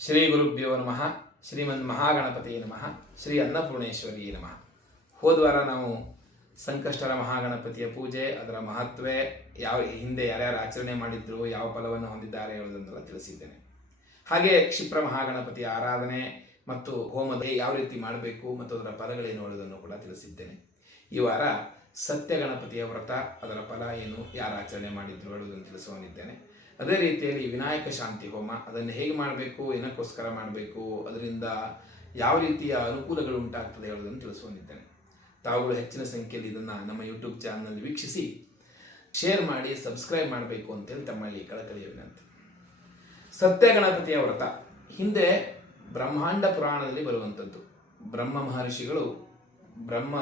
ಶ್ರೀ ಗುರುಭ್ಯೋ ನಮಃ. ಶ್ರೀಮನ್ ಮಹಾಗಣಪತಿ ನಮಃ. ಶ್ರೀ ಅನ್ನಪೂರ್ಣೇಶ್ವರಿ ನಮಃ. ಹೋದ್ವಾರ ನಾವು ಸಂಕಷ್ಟರ ಮಹಾಗಣಪತಿಯ ಪೂಜೆ, ಅದರ ಮಹತ್ವೇ, ಯಾವ ಹಿಂದೆ ಯಾರ್ಯಾರು ಆಚರಣೆ ಮಾಡಿದ್ರು, ಯಾವ ಫಲವನ್ನು ಹೊಂದಿದ್ದಾರೆ ಹೇಳುವುದನ್ನೆಲ್ಲ ತಿಳಿಸಿದ್ದೇನೆ. ಹಾಗೆ ಕ್ಷಿಪ್ರ ಮಹಾಗಣಪತಿಯ ಆರಾಧನೆ ಮತ್ತು ಹೋಮದ ಯಾವ ರೀತಿ ಮಾಡಬೇಕು ಮತ್ತು ಅದರ ಫಲಗಳೇನು ಹೇಳುವುದನ್ನು ಕೂಡ ತಿಳಿಸಿದ್ದೇನೆ. ಈ ವಾರ ಸತ್ಯ ಗಣಪತಿಯ ವ್ರತ, ಅದರ ಫಲ ಏನು, ಯಾರು ಆಚರಣೆ ಮಾಡಿದ್ರು ಹೇಳುವುದನ್ನು ತಿಳಿಸುವನಿದ್ದೇನೆ. ಅದೇ ರೀತಿಯಲ್ಲಿ ವಿನಾಯಕ ಶಾಂತಿ ಹೋಮ, ಅದನ್ನು ಹೇಗೆ ಮಾಡಬೇಕು, ಏನಕ್ಕೋಸ್ಕರ ಮಾಡಬೇಕು, ಅದರಿಂದ ಯಾವ ರೀತಿಯ ಅನುಕೂಲಗಳು ಉಂಟಾಗ್ತದೆ ಹೇಳುವುದನ್ನು ತಿಳಿಸುವನಿದ್ದೇನೆ. ತಾವುಗಳು ಹೆಚ್ಚಿನ ಸಂಖ್ಯೆಯಲ್ಲಿ ಇದನ್ನು ನಮ್ಮ ಯೂಟ್ಯೂಬ್ ಚಾನಲ್ನಲ್ಲಿ ವೀಕ್ಷಿಸಿ ಶೇರ್ ಮಾಡಿ ಸಬ್ಸ್ಕ್ರೈಬ್ ಮಾಡಬೇಕು ಅಂತೇಳಿ ತಮ್ಮಲ್ಲಿ ಕಳಕಳಿಯ ವಿನಂತಿ. ಸತ್ಯ ಗಣಪತಿಯ ವ್ರತ ಹಿಂದೆ ಬ್ರಹ್ಮಾಂಡ ಪುರಾಣದಲ್ಲಿ ಬರುವಂಥದ್ದು. ಬ್ರಹ್ಮ ಮಹರ್ಷಿಗಳು, ಬ್ರಹ್ಮ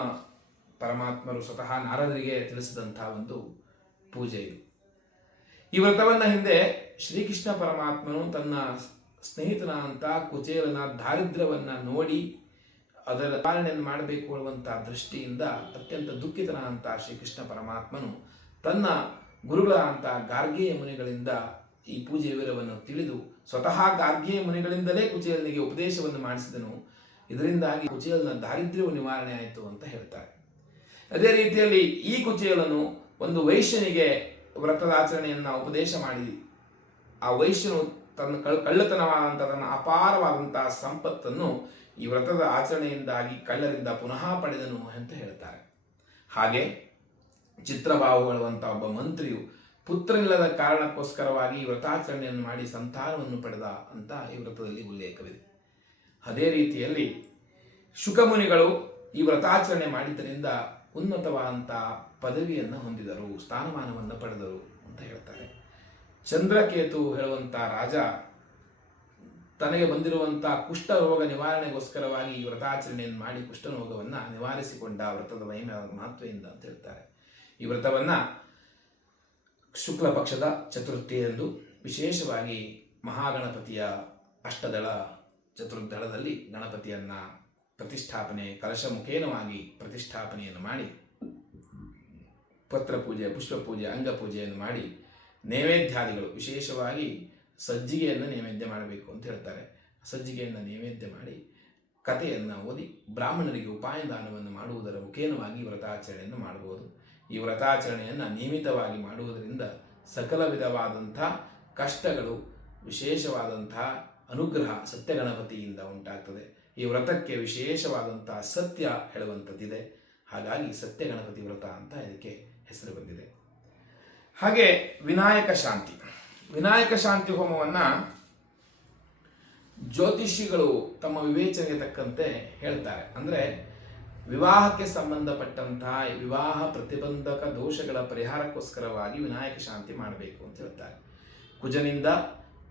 ಪರಮಾತ್ಮರು ಸ್ವತಃ ನಾರದರಿಗೆ ತಿಳಿಸಿದಂಥ ಒಂದು ಪೂಜೆ ಇದು. ಈ ವ್ರತವನ್ನು ಹಿಂದೆ ಶ್ರೀಕೃಷ್ಣ ಪರಮಾತ್ಮನು ತನ್ನ ಸ್ನೇಹಿತನಾದಂಥ ಕುಚೇಲನ ದಾರಿದ್ರ್ಯವನ್ನು ನೋಡಿ ಅದರ ಪಾಲನೆಯನ್ನು ಮಾಡಬೇಕು ಅನ್ನುವಂಥ ದೃಷ್ಟಿಯಿಂದ ಅತ್ಯಂತ ದುಃಖಿತನಾದಂಥ ಶ್ರೀಕೃಷ್ಣ ಪರಮಾತ್ಮನು ತನ್ನ ಗುರುಗಳಾದಂಥ ಗಾರ್ಗೇಯ ಮುನಿಗಳಿಂದ ಈ ಪೂಜೆಯ ವಿವರವನ್ನು ತಿಳಿದು ಸ್ವತಃ ಗಾರ್ಗೇಯ ಮುನಿಗಳಿಂದಲೇ ಕುಚೇಲನಿಗೆ ಉಪದೇಶವನ್ನು ಮಾಡಿಸಿದನು. ಇದರಿಂದಾಗಿ ಕುಚೇಲನ ದಾರಿದ್ರ್ಯವು ನಿವಾರಣೆ ಆಯಿತು ಅಂತ ಹೇಳ್ತಾರೆ. ಅದೇ ರೀತಿಯಲ್ಲಿ ಈ ಕುಚೇಲನು ಒಂದು ವೈಶ್ಯನಿಗೆ ವ್ರತದ ಆಚರಣೆಯನ್ನು ಉಪದೇಶ ಮಾಡಿ, ಆ ವೈಶ್ಯನು ತನ್ನ ಕಳ್ಳತನವಾದಂಥ ತನ್ನ ಅಪಾರವಾದಂತಹ ಸಂಪತ್ತನ್ನು ಈ ವ್ರತದ ಆಚರಣೆಯಿಂದಾಗಿ ಕಳ್ಳರಿಂದ ಪುನಃ ಪಡೆದನು ಅಂತ ಹೇಳ್ತಾರೆ. ಹಾಗೆ ಚಿತ್ರಬಾಹುಗಳಂಥ ಒಬ್ಬ ಮಂತ್ರಿಯು ಪುತ್ರನಿಲ್ಲದ ಕಾರಣಕ್ಕೋಸ್ಕರವಾಗಿ ಈ ವ್ರತಾಚರಣೆಯನ್ನು ಮಾಡಿ ಸಂತಾನವನ್ನು ಪಡೆದ ಅಂತ ಈ ವ್ರತದಲ್ಲಿ ಉಲ್ಲೇಖವಿದೆ. ಅದೇ ರೀತಿಯಲ್ಲಿ ಶುಕಮುನಿಗಳು ಈ ವ್ರತಾಚರಣೆ ಮಾಡಿದ್ದರಿಂದ ಉನ್ನತವಾದಂಥ ಪದವಿಯನ್ನು ಹೊಂದಿದರು, ಸ್ಥಾನಮಾನವನ್ನು ಪಡೆದರು ಅಂತ ಹೇಳ್ತಾರೆ. ಚಂದ್ರಕೇತು ಹೇಳುವಂಥ ರಾಜ ತನಗೆ ಬಂದಿರುವಂಥ ಕುಷ್ಠರೋಗ ನಿವಾರಣೆಗೋಸ್ಕರವಾಗಿ ಈ ವ್ರತಾಚರಣೆಯನ್ನು ಮಾಡಿ ಕುಷ್ಠರೋಗವನ್ನು ನಿವಾರಿಸಿಕೊಂಡ ವ್ರತದ ಮಹತ್ವದಿಂದ ಅಂತ ಹೇಳ್ತಾರೆ. ಈ ವ್ರತವನ್ನು ಶುಕ್ಲ ಪಕ್ಷದ ಚತುರ್ಥಿಯಂದು ವಿಶೇಷವಾಗಿ ಮಹಾಗಣಪತಿಯ ಅಷ್ಟದಳ ಚತುರ್ದಳದಲ್ಲಿ ಗಣಪತಿಯನ್ನು ಪ್ರತಿಷ್ಠಾಪನೆ, ಕಲಶ ಮುಖೇನವಾಗಿ ಪ್ರತಿಷ್ಠಾಪನೆಯನ್ನು ಮಾಡಿ ಪತ್ರ ಪೂಜೆ, ಪುಷ್ಪ ಪೂಜೆ, ಅಂಗಪೂಜೆಯನ್ನು ಮಾಡಿ ನೈವೇದ್ಯಾದಿಗಳು, ವಿಶೇಷವಾಗಿ ಸಜ್ಜಿಗೆಯನ್ನು ನೈವೇದ್ಯ ಮಾಡಬೇಕು ಅಂತ ಹೇಳ್ತಾರೆ. ಸಜ್ಜಿಗೆಯನ್ನು ನೈವೇದ್ಯ ಮಾಡಿ ಕಥೆಯನ್ನು ಓದಿ ಬ್ರಾಹ್ಮಣರಿಗೆ ಉಪಾಯದಾನವನ್ನು ಮಾಡುವುದರ ಮುಖೇನವಾಗಿ ವ್ರತಾಚರಣೆಯನ್ನು ಮಾಡಬಹುದು. ಈ ವ್ರತಾಚರಣೆಯನ್ನು ನಿಯಮಿತವಾಗಿ ಮಾಡುವುದರಿಂದ ಸಕಲ ವಿಧವಾದಂಥ ಕಷ್ಟಗಳು, ವಿಶೇಷವಾದಂಥ ಅನುಗ್ರಹ ಸತ್ಯಗಣಪತಿಯಿಂದ ಉಂಟಾಗ್ತದೆ. ಈ ವ್ರತಕ್ಕೆ ವಿಶೇಷವಾದಂಥ ಸತ್ಯ ಹೇಳುವಂಥದ್ದಿದೆ. ಹಾಗಾಗಿ ಸತ್ಯಗಣಪತಿ ವ್ರತ ಅಂತ ಇದಕ್ಕೆ ಹೆಸರು ಬಂದಿದೆ. ಹಾಗೆ ವಿನಾಯಕ ಶಾಂತಿ, ವಿನಾಯಕ ಶಾಂತಿ ಹೋಮವನ್ನು ಜ್ಯೋತಿಷಿಗಳು ತಮ್ಮ ವಿವೇಚನೆಗೆ ತಕ್ಕಂತೆ ಹೇಳ್ತಾರೆ. ಅಂದರೆ ವಿವಾಹಕ್ಕೆ ಸಂಬಂಧಪಟ್ಟಂತಹ ವಿವಾಹ ಪ್ರತಿಬಂಧಕ ದೋಷಗಳ ಪರಿಹಾರಕ್ಕೋಸ್ಕರವಾಗಿ ವಿನಾಯಕ ಶಾಂತಿ ಮಾಡಬೇಕು ಅಂತ ಹೇಳ್ತಾರೆ. ಕುಜನಿಂದ,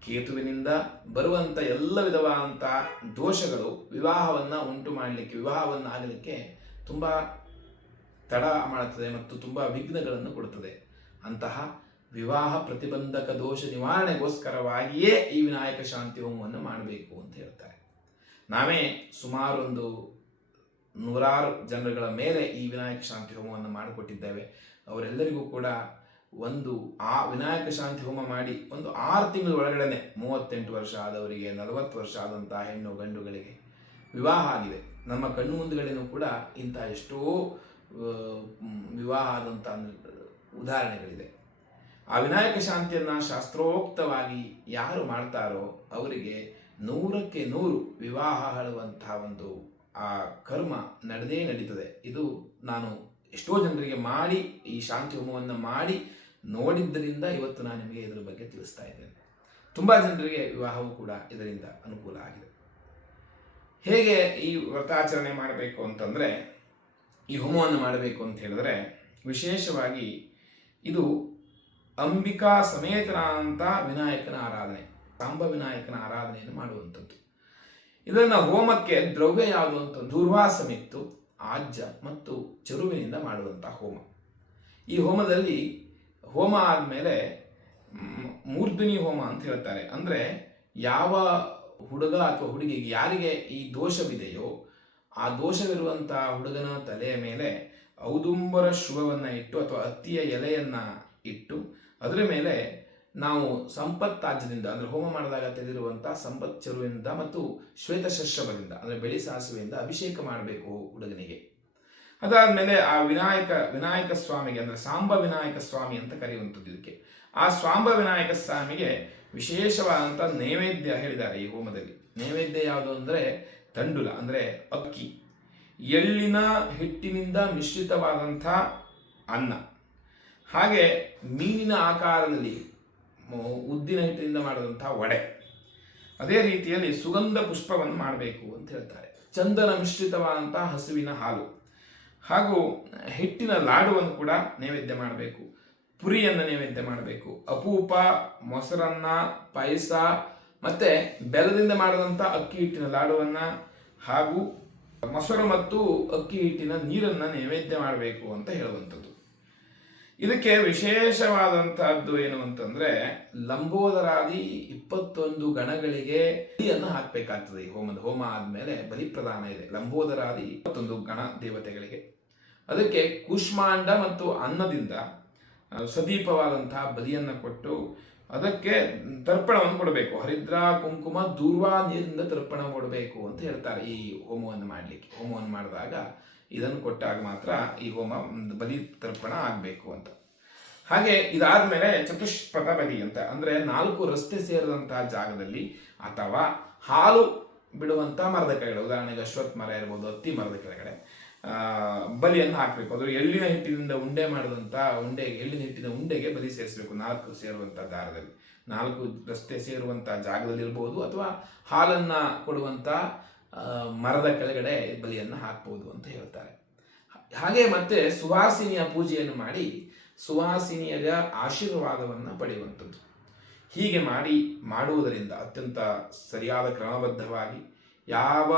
ಕೇತುವಿನಿಂದ ಬರುವಂಥ ಎಲ್ಲ ವಿಧವಾದಂಥ ದೋಷಗಳು ವಿವಾಹವನ್ನು ಉಂಟು ಮಾಡಲಿಕ್ಕೆ, ವಿವಾಹವನ್ನು ಆಗಲಿಕ್ಕೆ ತುಂಬ ತಡ ಮಾಡುತ್ತದೆ ಮತ್ತು ತುಂಬ ವಿಘ್ನಗಳನ್ನು ಕೊಡುತ್ತದೆ. ಅಂತಹ ವಿವಾಹ ಪ್ರತಿಬಂಧಕ ದೋಷ ನಿವಾರಣೆಗೋಸ್ಕರವಾಗಿಯೇ ಈ ವಿನಾಯಕ ಶಾಂತಿ ಹೋಮವನ್ನು ಮಾಡಬೇಕು ಅಂತ ಹೇಳ್ತಾರೆ. ನಾವೇ ಸುಮಾರು ಒಂದು 100 ಜನರುಗಳ ಮೇಲೆ ಈ ವಿನಾಯಕ ಶಾಂತಿ ಹೋಮವನ್ನು ಮಾಡಿಕೊಟ್ಟಿದ್ದೇವೆ. ಅವರೆಲ್ಲರಿಗೂ ಕೂಡ ಆ ವಿನಾಯಕ ಶಾಂತಿ ಹೋಮ ಮಾಡಿ ಒಂದು 6 ತಿಂಗಳ ಒಳಗಡೆ 38 ವರ್ಷ ಆದವರಿಗೆ, 40 ವರ್ಷ ಆದಂತಹ ಹೆಣ್ಣು ಗಂಡುಗಳಿಗೆ ವಿವಾಹ ಆಗಿದೆ. ನಮ್ಮ ಕಣ್ಣು ಮುಂದುಗಳೇನೂ ಕೂಡ ಇಂಥ ಎಷ್ಟೋ ವಿವಾಹ ಆದಂಥ ಉದಾಹರಣೆಗಳಿದೆ. ಆ ವಿನಾಯಕ ಶಾಂತಿಯನ್ನು ಶಾಸ್ತ್ರೋಕ್ತವಾಗಿ ಯಾರು ಮಾಡ್ತಾರೋ ಅವರಿಗೆ 100ಕ್ಕೆ 100 ವಿವಾಹ ಹೇಳುವಂತಹ ಒಂದು ಆ ಕರ್ಮ ನಡೀತದೆ. ಇದು ನಾನು ಎಷ್ಟೋ ಜನರಿಗೆ ಮಾಡಿ ಈ ಶಾಂತಿ ಹೋಮವನ್ನು ಮಾಡಿ ನೋಡಿದ್ದರಿಂದ ಇವತ್ತು ನಾನು ನಿಮಗೆ ಇದರ ಬಗ್ಗೆ ತಿಳಿಸ್ತಾ ಇದ್ದೇನೆ. ತುಂಬ ಜನರಿಗೆ ವಿವಾಹವೂ ಕೂಡ ಇದರಿಂದ ಅನುಕೂಲ ಆಗಿದೆ. ಹೇಗೆ ಈ ವ್ರತಾಚರಣೆ ಮಾಡಬೇಕು ಅಂತಂದರೆ, ಈ ಹೋಮವನ್ನು ಮಾಡಬೇಕು ಅಂತ ಹೇಳಿದ್ರೆ ವಿಶೇಷವಾಗಿ ಇದು ಅಂಬಿಕಾ ಸಮೇತನಾದಂಥ ವಿನಾಯಕನ ಆರಾಧನೆ, ಸಾಂಬ ವಿನಾಯಕನ ಆರಾಧನೆಯನ್ನು ಮಾಡುವಂಥದ್ದು. ಇದನ್ನು ಹೋಮಕ್ಕೆ ದ್ರವ್ಯ ಯಾವುದು ಅಂತ ದೂರ್ವಾಸಮಿತ್ತು, ಆಜ್ಯ ಮತ್ತು ಚೆರುವಿನಿಂದ ಮಾಡುವಂಥ ಹೋಮ. ಈ ಹೋಮದಲ್ಲಿ ಹೋಮ ಆದಮೇಲೆ ಮೂರ್ಧನಿ ಹೋಮ ಅಂತ ಹೇಳ್ತಾರೆ. ಅಂದರೆ ಯಾವ ಹುಡುಗ ಅಥವಾ ಹುಡುಗಿಗೆ ಯಾರಿಗೆ ಈ ದೋಷವಿದೆಯೋ ಆ ದೋಷವಿರುವಂಥ ಹುಡುಗನ ತಲೆಯ ಮೇಲೆ ಔದುಂಬರ ಶುಭವನ್ನು ಇಟ್ಟು ಅಥವಾ ಹತ್ತಿಯ ಎಲೆಯನ್ನು ಇಟ್ಟು ಅದರ ಮೇಲೆ ನಾವು ಸಂಪತ್ತಾಜ್ಯದಿಂದ ಅಂದರೆ ಹೋಮ ಮಾಡಿದಾಗ ತೆಗೆದಿರುವಂಥ ಸಂಪತ್ ಚೆರುವಿನಿಂದ ಮತ್ತು ಶ್ವೇತಶಸ್ತ್ರದಿಂದ ಅಂದರೆ ಬೆಳಿ ಸಾಸುವೆಯಿಂದ ಅಭಿಷೇಕ ಮಾಡಬೇಕು ಹುಡುಗನಿಗೆ. ಅದಾದಮೇಲೆ ಆ ವಿನಾಯಕ ಸ್ವಾಮಿಗೆ ಅಂದರೆ ಸಾಂಬ ವಿನಾಯಕ ಸ್ವಾಮಿ ಅಂತ ಕರೆಯುವಂಥದ್ದು ಇದಕ್ಕೆ. ಆ ಸಾಂಬ ವಿನಾಯಕ ಸ್ವಾಮಿಗೆ ವಿಶೇಷವಾದಂಥ ನೈವೇದ್ಯ ಹೇಳಿದ್ದಾರೆ ಈ ಹೋಮದಲ್ಲಿ. ನೈವೇದ್ಯ ಯಾವುದು ಅಂದರೆ ತಂಡುಲ ಅಂದರೆ ಅಕ್ಕಿ, ಎಳ್ಳಿನ ಹಿಟ್ಟಿನಿಂದ ಮಿಶ್ರಿತವಾದಂಥ ಅನ್ನ, ಹಾಗೆ ಮೀನಿನ ಆಕಾರದಲ್ಲಿ ಉದ್ದಿನ ಹಿಟ್ಟಿನಿಂದ ಮಾಡಿದಂಥ ವಡೆ, ಅದೇ ರೀತಿಯಲ್ಲಿ ಸುಗಂಧ ಪುಷ್ಪವನ್ನು ಮಾಡಬೇಕು ಅಂತ ಹೇಳ್ತಾರೆ. ಚಂದನ ಮಿಶ್ರಿತವಾದಂಥ ಹಸುವಿನ ಹಾಲು ಹಾಗೂ ಹಿಟ್ಟಿನ ಲಾಡುವನ್ನು ಕೂಡ ನೈವೇದ್ಯ ಮಾಡಬೇಕು. ಪುರಿಯನ್ನು ನೈವೇದ್ಯ ಮಾಡಬೇಕು. ಅಪೂಪ, ಮೊಸರನ್ನ, ಪಾಯಸ ಮತ್ತು ಬೆಲ್ಲದಿಂದ ಮಾಡಿದಂಥ ಅಕ್ಕಿ ಹಿಟ್ಟಿನ ಲಾಡುವನ್ನು ಹಾಗೂ ಮೊಸರು ಮತ್ತು ಅಕ್ಕಿ ಹಿಟ್ಟಿನ ನೀರನ್ನು ನೈವೇದ್ಯ ಮಾಡಬೇಕು ಅಂತ ಹೇಳುವಂಥದ್ದು. ಇದಕ್ಕೆ ವಿಶೇಷವಾದಂತಹದ್ದು ಏನು ಅಂತಂದ್ರೆ ಲಂಬೋದರಾದಿ 21 ಗಣಗಳಿಗೆ ಬಲಿಯನ್ನು ಹಾಕಬೇಕಾಗ್ತದೆ. ಈ ಹೋಮ ಆದ್ಮೇಲೆ ಬಲಿ ಪ್ರದಾನ ಇದೆ. ಲಂಬೋದರಾದಿ 21 ಗಣ ದೇವತೆಗಳಿಗೆ. ಅದಕ್ಕೆ ಕೂಷ್ಮಾಂಡ ಮತ್ತು ಅನ್ನದಿಂದ ಸದೀಪವಾದಂತಹ ಬಲಿಯನ್ನು ಕೊಟ್ಟು ಅದಕ್ಕೆ ತರ್ಪಣವನ್ನು ಕೊಡಬೇಕು. ಹರಿದ್ರ, ಕುಂಕುಮ, ದೂರ್ವಾ ನೀರಿನಿಂದ ತರ್ಪಣ ಕೊಡಬೇಕು ಅಂತ ಹೇಳ್ತಾರೆ ಈ ಹೋಮವನ್ನು ಮಾಡಲಿಕ್ಕೆ. ಹೋಮವನ್ನು ಮಾಡಿದಾಗ ಇದನ್ನು ಕೊಟ್ಟಾಗ ಮಾತ್ರ ಈ ಹೋಮ ಬಲಿ ತರ್ಪಣ ಆಗಬೇಕು ಅಂತ. ಹಾಗೆ ಇದಾದ್ಮೇಲೆ ಚತುಷ್ಪಥ ಬಲಿ ಅಂತ ಅಂದರೆ 4 ರಸ್ತೆ ಸೇರಿದಂತಹ ಜಾಗದಲ್ಲಿ ಅಥವಾ ಹಾಲು ಬಿಡುವಂಥ ಮರದ ಕೆಳಗಡೆ, ಉದಾಹರಣೆಗೆ ಅಶ್ವತ್ಥ ಮರ ಇರ್ಬೋದು, ಹತ್ತಿ ಮರದ ಕೆಳಗಡೆ ಬಲಿಯನ್ನು ಹಾಕಬೇಕು. ಅದು ಎಳ್ಳಿನ ಹಿಟ್ಟಿನಿಂದ ಉಂಡೆ ಮಾಡಿದಂಥ ಎಳ್ಳಿನ ಹಿಟ್ಟಿನ ಉಂಡೆಗೆ ಬಲಿ ಸೇರಿಸಬೇಕು. 4 ಸೇರುವಂಥ ದಾರದಲ್ಲಿ, 4 ರಸ್ತೆ ಸೇರುವಂಥ ಜಾಗದಲ್ಲಿ ಇರ್ಬೋದು ಅಥವಾ ಹಾಲನ್ನು ಕೊಡುವಂಥ ಮರದ ಕೆಳಗಡೆ ಬಲಿಯನ್ನು ಹಾಕ್ಬೋದು ಅಂತ ಹೇಳ್ತಾರೆ. ಹಾಗೆ ಮತ್ತೆ ಸುವಾಸಿನಿಯ ಪೂಜೆಯನ್ನು ಮಾಡಿ ಸುವಾಸಿನಿಯ ಆಶೀರ್ವಾದವನ್ನು ಪಡೆಯುವಂಥದ್ದು. ಹೀಗೆ ಮಾಡುವುದರಿಂದ ಅತ್ಯಂತ ಸರಿಯಾದ ಕ್ರಮಬದ್ಧವಾಗಿ ಯಾವ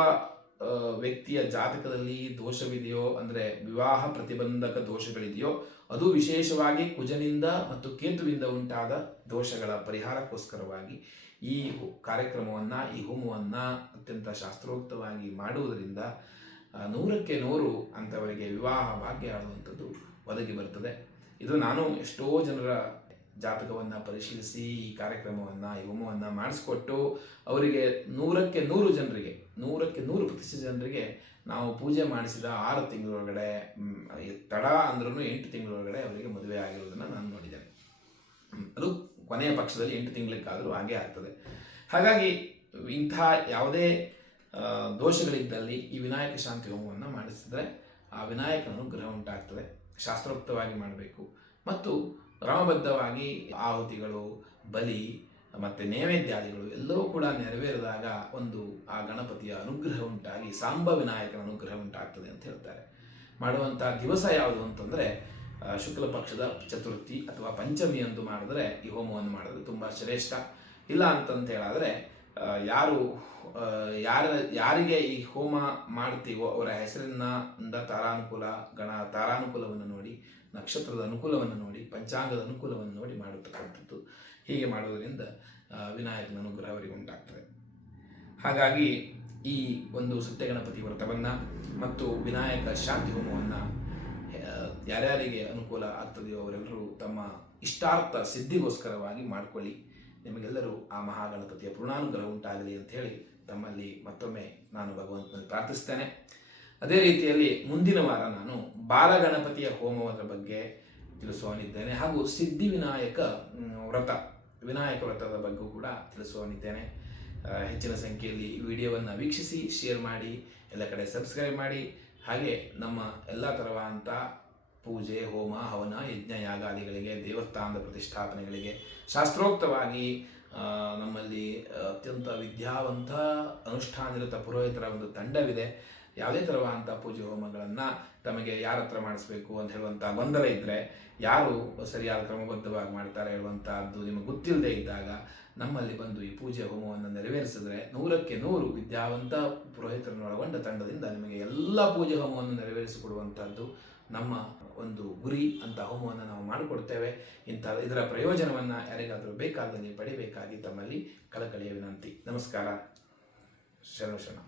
ವ್ಯಕ್ತಿಯ ಜಾತಕದಲ್ಲಿ ದೋಷವಿದೆಯೋ ಅಂದರೆ ವಿವಾಹ ಪ್ರತಿಬಂಧಕ ದೋಷಗಳಿದೆಯೋ ಅದು ವಿಶೇಷವಾಗಿ ಕುಜನಿಂದ ಮತ್ತು ಕೇತುವಿಂದ ಉಂಟಾದ ದೋಷಗಳ ಪರಿಹಾರಕ್ಕೋಸ್ಕರವಾಗಿ ಈ ಕಾರ್ಯಕ್ರಮವನ್ನು, ಈ ಹೋಮವನ್ನು ಅತ್ಯಂತ ಶಾಸ್ತ್ರೋಕ್ತವಾಗಿ ಮಾಡುವುದರಿಂದ 100ಕ್ಕೆ 100 ಅಂಥವರಿಗೆ ವಿವಾಹ ಭಾಗ್ಯ ಆಡುವಂಥದ್ದು ಒದಗಿ ಬರ್ತದೆ. ಇದು ನಾನು ಎಷ್ಟೋ ಜನರ ಜಾತಕವನ್ನು ಪರಿಶೀಲಿಸಿ ಈ ಕಾರ್ಯಕ್ರಮವನ್ನು, ಈ ಹೋಮವನ್ನು ಮಾಡಿಸ್ಕೊಟ್ಟು ಅವರಿಗೆ 100ಕ್ಕೆ 100 ಜನರಿಗೆ 100% ಜನರಿಗೆ ನಾವು ಪೂಜೆ ಮಾಡಿಸಿದ 6 ತಿಂಗಳೊಳಗಡೆ, ತಡ ಅಂದ್ರೂ 8 ತಿಂಗಳೊಳಗಡೆ ಅವರಿಗೆ ಮದುವೆ ಆಗಿರೋದನ್ನು ನಾನು ನೋಡಿದ್ದೇನೆ. ಅದು ಕೊನೆಯ ಪಕ್ಷದಲ್ಲಿ 8 ತಿಂಗಳಕ್ಕಾದರೂ ಹಾಗೆ ಆಗ್ತದೆ. ಹಾಗಾಗಿ ಇಂಥ ಯಾವುದೇ ದೋಷಗಳಿದ್ದಲ್ಲಿ ಈ ವಿನಾಯಕ ಶಾಂತಿ ಹೋಮವನ್ನು ಮಾಡಿಸಿದ್ರೆ ಆ ವಿನಾಯಕನ ಅನುಗ್ರಹ ಉಂಟಾಗ್ತದೆ. ಶಾಸ್ತ್ರೋಕ್ತವಾಗಿ ಮಾಡಬೇಕು ಮತ್ತು ಕ್ರಮಬದ್ಧವಾಗಿ ಆಹುತಿಗಳು, ಬಲಿ ಮತ್ತು ನೈವೇದ್ಯಾದಿಗಳು ಎಲ್ಲವೂ ಕೂಡ ನೆರವೇರಿದಾಗ ಆ ಗಣಪತಿಯ ಅನುಗ್ರಹ ಉಂಟಾಗಿ ಸಾಂಬ ವಿನಾಯಕನ ಅನುಗ್ರಹ ಉಂಟಾಗ್ತದೆ ಅಂತ ಹೇಳ್ತಾರೆ. ಮಾಡುವಂಥ ದಿವಸ ಯಾವುದು ಅಂತಂದರೆ ಶುಕ್ಲ ಪಕ್ಷದ ಚತುರ್ಥಿ ಅಥವಾ ಪಂಚಮಿ ಎಂದು ಮಾಡಿದ್ರೆ ಈ ಹೋಮವನ್ನು ಮಾಡಿದ್ರೆ ತುಂಬ ಶ್ರೇಷ್ಠ. ಇಲ್ಲ ಅಂತಂತ ಹೇಳಿದ್ರೆ ಯಾರಿಗೆ ಈ ಹೋಮ ಮಾಡ್ತೀವೋ ಅವರ ಹೆಸರಿನಿಂದ ತಾರಾನುಕೂಲವನ್ನು ನೋಡಿ, ನಕ್ಷತ್ರದ ಅನುಕೂಲವನ್ನು ನೋಡಿ, ಪಂಚಾಂಗದ ಅನುಕೂಲವನ್ನು ನೋಡಿ ಮಾಡತಕ್ಕಂಥದ್ದು. ಹೀಗೆ ಮಾಡುವುದರಿಂದ ವಿನಾಯಕನ ಅನುಗ್ರಹ ಅವರಿಗೆ ಉಂಟಾಗ್ತದೆ. ಹಾಗಾಗಿ ಈ ಒಂದು ಸತ್ಯಗಣಪತಿ ವ್ರತವನ್ನು ಮತ್ತು ವಿನಾಯಕ ಶಾಂತಿ ಹೋಮವನ್ನು ಯಾರ್ಯಾರಿಗೆ ಅನುಕೂಲ ಆಗ್ತದೆಯೋ ಅವರೆಲ್ಲರೂ ತಮ್ಮ ಇಷ್ಟಾರ್ಥ ಸಿದ್ಧಿಗೋಸ್ಕರವಾಗಿ ಮಾಡಿಕೊಳ್ಳಿ. ನಿಮಗೆಲ್ಲರೂ ಆ ಮಹಾಗಣಪತಿಯ ಪೂರ್ಣಾನುಗ್ರಹ ಉಂಟಾಗಲಿ ಅಂತ ಹೇಳಿ ತಮ್ಮಲ್ಲಿ ಮತ್ತೊಮ್ಮೆ ನಾನು ಭಗವಂತನಲ್ಲಿ ಪ್ರಾರ್ಥಿಸ್ತೇನೆ. ಅದೇ ರೀತಿಯಲ್ಲಿ ಮುಂದಿನ ವಾರ ನಾನು ಬಾಲಗಣಪತಿಯ ಹೋಮದ ಬಗ್ಗೆ ತಿಳಿಸುವನಿದ್ದೇನೆ ಹಾಗೂ ಸಿದ್ಧಿವಿನಾಯಕ ವಿನಾಯಕ ವ್ರತದ ಬಗ್ಗೆ ಕೂಡ ತಿಳಿಸುವನಿದ್ದೇನೆ. ಹೆಚ್ಚಿನ ಸಂಖ್ಯೆಯಲ್ಲಿ ಈ ವಿಡಿಯೋವನ್ನು ವೀಕ್ಷಿಸಿ, ಶೇರ್ ಮಾಡಿ, ಎಲ್ಲ ಕಡೆ ಸಬ್ಸ್ಕ್ರೈಬ್ ಮಾಡಿ. ಹಾಗೆ ನಮ್ಮ ಎಲ್ಲ ಥರವಾದಂಥ ಪೂಜೆ, ಹೋಮ, ಹವನ, ಯಜ್ಞ, ಯಾಗಾದಿಗಳಿಗೆ, ದೇವಸ್ಥಾನದ ಪ್ರತಿಷ್ಠಾಪನೆಗಳಿಗೆ ಶಾಸ್ತ್ರೋಕ್ತವಾಗಿ ನಮ್ಮಲ್ಲಿ ಅತ್ಯಂತ ವಿದ್ಯಾವಂತ ಅನುಷ್ಠಾನನಿರತ ಪುರೋಹಿತರ ಒಂದು ತಂಡವಿದೆ. ಯಾವುದೇ ಥರವಾದಂಥ ಪೂಜೆ ಹೋಮಗಳನ್ನು ತಮಗೆ ಯಾರ ಹತ್ರ ಮಾಡಿಸ್ಬೇಕು ಅಂತ ಹೇಳುವಂಥ ಗೊಂದಲ ಇದ್ದರೆ, ಯಾರು ಸರಿಯಾದ ಕ್ರಮಬದ್ಧವಾಗಿ ಮಾಡ್ತಾರೆ ಹೇಳುವಂಥದ್ದು ನಿಮಗೆ ಗೊತ್ತಿಲ್ಲದೆ ಇದ್ದಾಗ ನಮ್ಮಲ್ಲಿ ಬಂದು ಈ ಪೂಜೆ ಹೋಮವನ್ನು ನೆರವೇರಿಸಿದ್ರೆ 100ಕ್ಕೆ 100 ವಿದ್ಯಾವಂತ ಪುರೋಹಿತರನ್ನೊಳಗೊಂಡ ತಂಡದಿಂದ ನಿಮಗೆ ಎಲ್ಲ ಪೂಜೆ ಹೋಮವನ್ನು ನೆರವೇರಿಸಿಕೊಡುವಂಥದ್ದು ನಮ್ಮ ಒಂದು ಗುರಿ. ಅಂತ ಹೋಮವನ್ನು ನಾವು ಮಾಡಿಕೊಡ್ತೇವೆ. ಇದರ ಪ್ರಯೋಜನವನ್ನು ಯಾರಿಗಾದರೂ ಬೇಕಾದಲ್ಲಿ ಪಡಿಬೇಕಾಗಿ ತಮ್ಮಲ್ಲಿ ಕಳಕಳಿಯ ವಿನಂತಿ. ನಮಸ್ಕಾರ. ಶರಣ.